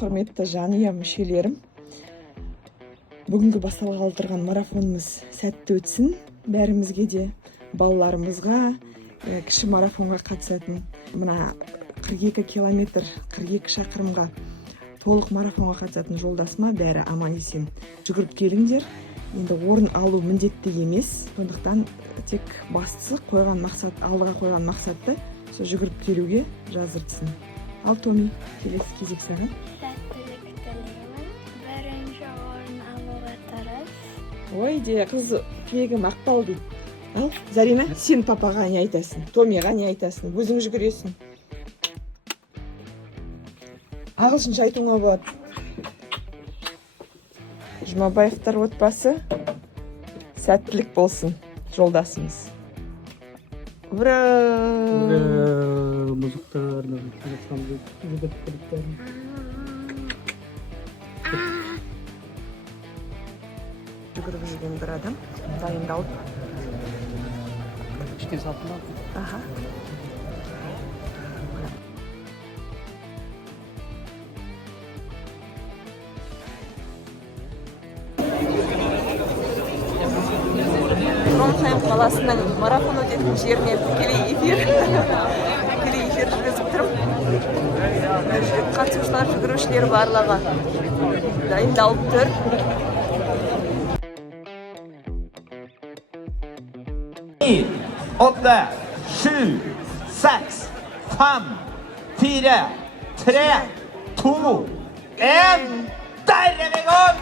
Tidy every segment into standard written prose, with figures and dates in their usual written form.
құрметті жанұя мүшелерім. Бүгінгі басталғалы тұрған марафонымыз сәтті өтсін. Бәрімізге де, балаларымызға, кіші марафонға қатысатын, мына 42 километр, 42 шақырымға толық марафонға қатысатын жолдасыма бәрі аман есен жүгіріп келіңдер. Енді орын алу міндетті емес, сондықтан тек бастысы қойған мақсат, алдыға қойған мақсатты сол жүгіріп келуге жаздыртсын. Ал Томи, келесі кезек саған. Сәттілік тілеймін. Бірінші орын алуға тырыс. Ой де, қыз тілегі мақпал дейді. Ал, Зарина, сен папаға не айтасың? Томиға не айтасың? Өзің жүгіресің. Ағылшынша айтуыңа болады. Жұмабаевтар отбасы сәттілік болсын, жолдасымыз. Ура! Музыктар, Жүгіріп жүрген бір адам дайындалып. кішкене салқын. Аха. Тронхайм қаласының марафон өтетін жерінен тікелей эфир жүргізіп тұрмын. Қатысушылар, жүгірушілер барлығы дайындалып тұр. 8, 7, 6, 5, 4, 3, 2, 1. Der er vi i gang!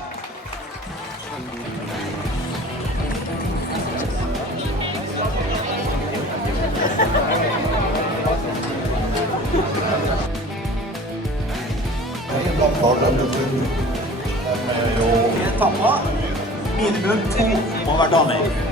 En tappa. Minimum 2 må være damer.